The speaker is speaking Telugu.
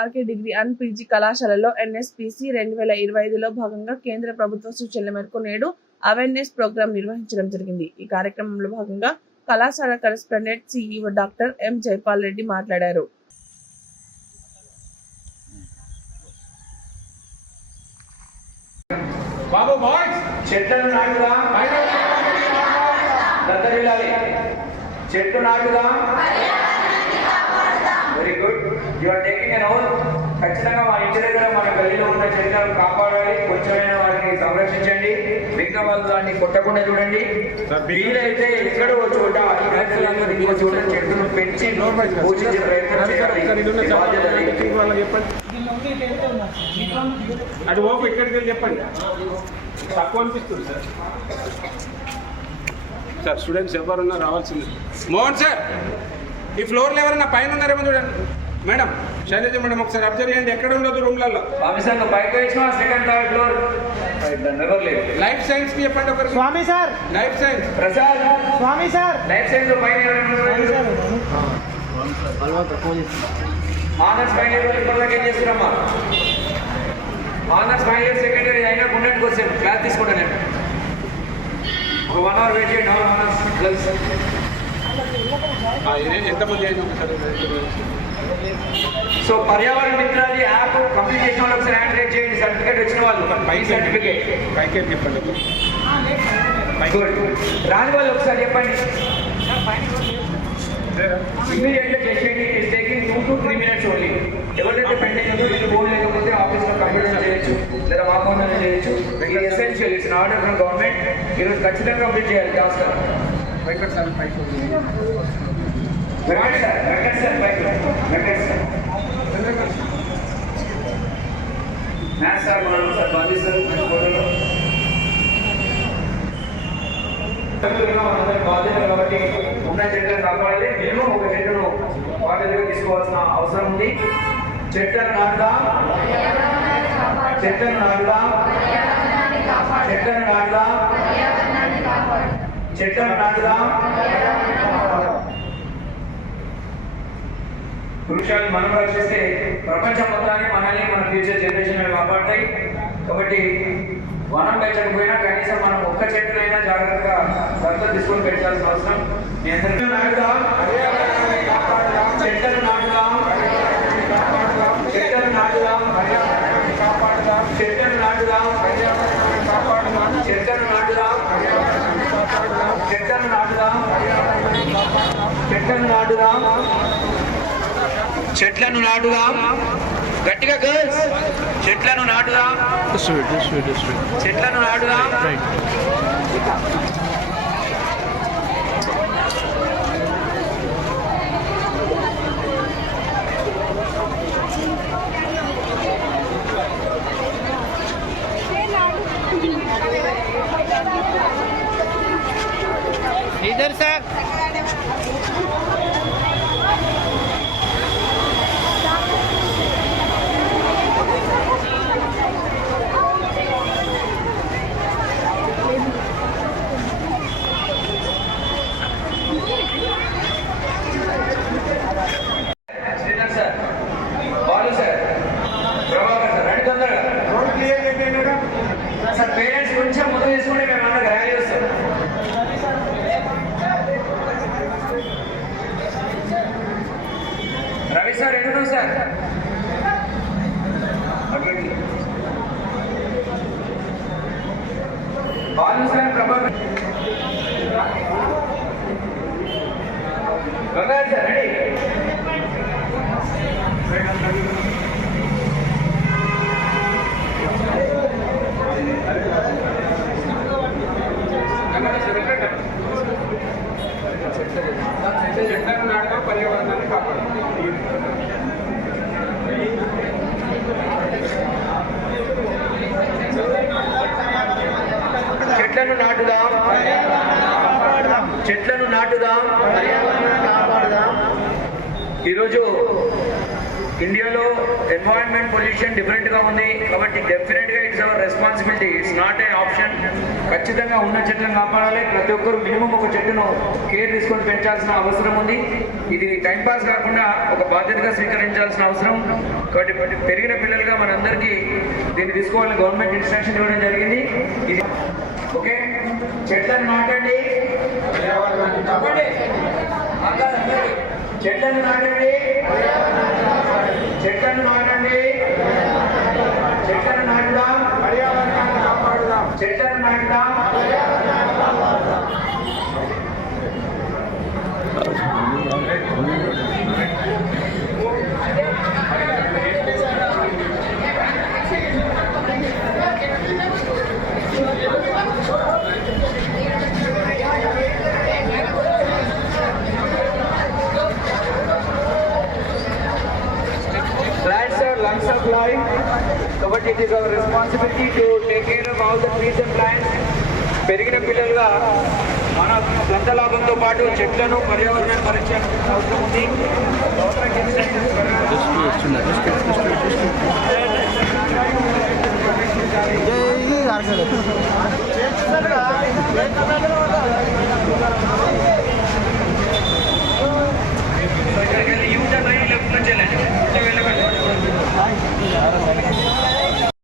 ఆర్కే డిగ్రీ అండ్ పీజీ కళాశాలలో ఎన్ఎస్పిసి 2025లో భాగంగా కేంద్ర ప్రభుత్వ సూచనల మేరకు నేడు అవేర్నెస్ ప్రోగ్రాం నిర్వహించడం జరిగింది. ఈ కార్యక్రమంలో భాగంగా కళాశాల correspondent CEO doctor M Jaipal Reddy మాట్లాడారు. బాబు బాయ్స్ చెట్లను నాటుదా, చెట్టు నాటుదా. Very good, you are taking an oath. ఖచ్చితంగా మా ఇంటి దగ్గర మన గల్లీలో ఉన్న చెట్లను కాపాడాలి, కొంచెమైనా వాటిని సంరక్షించండి. మిగతా వాళ్ళు దాన్ని కొట్టకుండా చూడండి. వీలైతే ఎక్కడో చోట ఇంకో చోట చెట్టును పెంచి పోషించే ప్రయత్నం చేయాలి. అది ఓపు ఎక్కడికి వెళ్ళి చెప్పండి, తక్కువ అనిపిస్తుంది సార్. సార్ స్టూడెంట్స్ ఎవరున్నా రావాల్సింది. మోహన్ సార్, ఈ ఫ్లోర్లో ఎవరన్నా పైన ఉన్నారేమో చూడండి. మేడం శైలజ మేడం ఒకసారి అబ్జర్వ్ చేయండి, ఎక్కడ ఉండదు రూమ్లలో. లైఫ్ సైన్స్ కి చెప్పండి ఒకరు. స్వామి సార్, లైఫ్ సైన్స్. ప్రసాద్ స్వామి సార్, లైఫ్ సైన్స్ పైన ఆనర్స్ ఫైనల్ ఇయర్ ఇప్పటిదాకా ఏం చేస్తున్నామా? Honours final year second year అయినా ఉండడానికి వచ్చాను, క్లాస్ తీసుకుంటా నేను. ఒక 1 hour వెయిట్ చేయండి. ఆనర్స్ గర్ల్స్ ఎంతమంది అయినా ఒకసారి. సో పర్యావరణ మిత్రాది యాప్ కంప్లీట్ చేసిన వాళ్ళు ఒకసారి హ్యాండ్ రేజ్ చేయండి. సర్టిఫికేట్ వచ్చిన వాళ్ళు పై సర్టిఫికేట్ పైకి చెప్పండి. రాని వాళ్ళు ఒకసారి చెప్పండి. ఇమీడియట్గా చేసేయండి. It is taking 2 to 3 minutes only. ఎవరైతే పెండింగ్ ఉందో వీళ్ళు బోర్డు లేకపోతే ఆఫీస్లో కంప్యూటర్ చేయొచ్చు, లేదా మా ఫోన్లో చేయొచ్చు. ఇది essential, it's order from government. ఈరోజు ఖచ్చితంగా కంప్లీట్ చేయాలి టాస్క్. వెంకట్ సార్ పైకి వెంకట్ సార్, వెంకట్ సార్ పైకి, వెంకట్ సార్, మ్యాథ్స్ సార్, మనం సార్ బాబీ సార్ ఫోటోలో బాధ్యత కాబట్టి ఉన్న చెట్లను కాపాడాలి. మేము ఒక చెట్టును బాధ్యతగా తీసుకోవాల్సిన అవసరం ఉంది. చెట్లను నాటుదాం, చెట్లను నాటుదాం, చెట్లను నాటుదాం, చెట్లను నాటుదాం. వృక్షాలు మనం రక్షిస్తే ప్రపంచం మొత్తాన్ని, మనల్ని, మన ఫ్యూచర్ జనరేషన్ కాపాడతాయి. కాబట్టి వనం పెంచకపోయినా కనీసం మనం ఒక్క చెట్టునైనా జాగ్రత్తగా దత్తత తీసుకొని పెంచాల్సిన అవసరం. చెట్లను నాటుదాం, చెట్లను నాటుదాం, చెట్లను నాటుదాం, చెట్లను నాటుదాం, చెట్లను నాటుదాం, చెట్లను నాటుదాం, చెట్లను నాటుదాం, చెట్లను నాటుదాం. గట్టిగా గర్ల్స్, చెట్లను నాటుదాం, చెట్లను నాటుదాం. इधर sir. Sridhar sir, Balu sir, Prabhakar sir, రెండు తొందరగా రోడ్ క్లియర్ చేయండి సార్. పేరెంట్స్ కొంచెం ముందు తీసుకుంటే మేము అన్న ర్యాలీ వస్తాం. రవి సార్ ఎన్నున్నాం sir, Balu sir, Prabhakar, Gangadhar sir ready. చెట్లను నాటడం, పర్యావరణాన్ని కాపాడడం. చెట్లను నాటుదాం, చెట్లను నాటుదాం. ఈరోజు ఇండియాలో ఎన్వైరన్మెంట్ పొల్యూషన్ డిఫరెంట్గా ఉంది కాబట్టి డెఫినెట్గా it's our responsibility, it's not a option. ఖచ్చితంగా ఉన్న చెట్లను కాపాడాలి. ప్రతి ఒక్కరు మినిమం ఒక చెట్టును కేర్ తీసుకొని పెంచాల్సిన అవసరం ఉంది. ఇది టైంపాస్ కాకుండా ఒక బాధ్యతగా స్వీకరించాల్సిన అవసరం. కాబట్టి పెరిగిన పిల్లలుగా మనందరికీ దీన్ని తీసుకోవాలని గవర్నమెంట్ ఇన్స్ట్రక్షన్ ఇవ్వడం జరిగింది. ఇది ఓకే, చెట్లను నాటండి, చెప్పండి చెట్లను నాటండి, చెట్లను నాటండి, చెట్లను నాటుదాం, చెట్లను నాటుదాం. Plants are lungs of life. కాబట్టి it is our responsibility to take care of all the trees and plants. పెరిగిన పిల్లలుగా మన సొంత లాభంతో పాటు చెట్లను పర్యావరణాన్ని పరిరక్షించాల్సిన అవసరం ఉంది. జై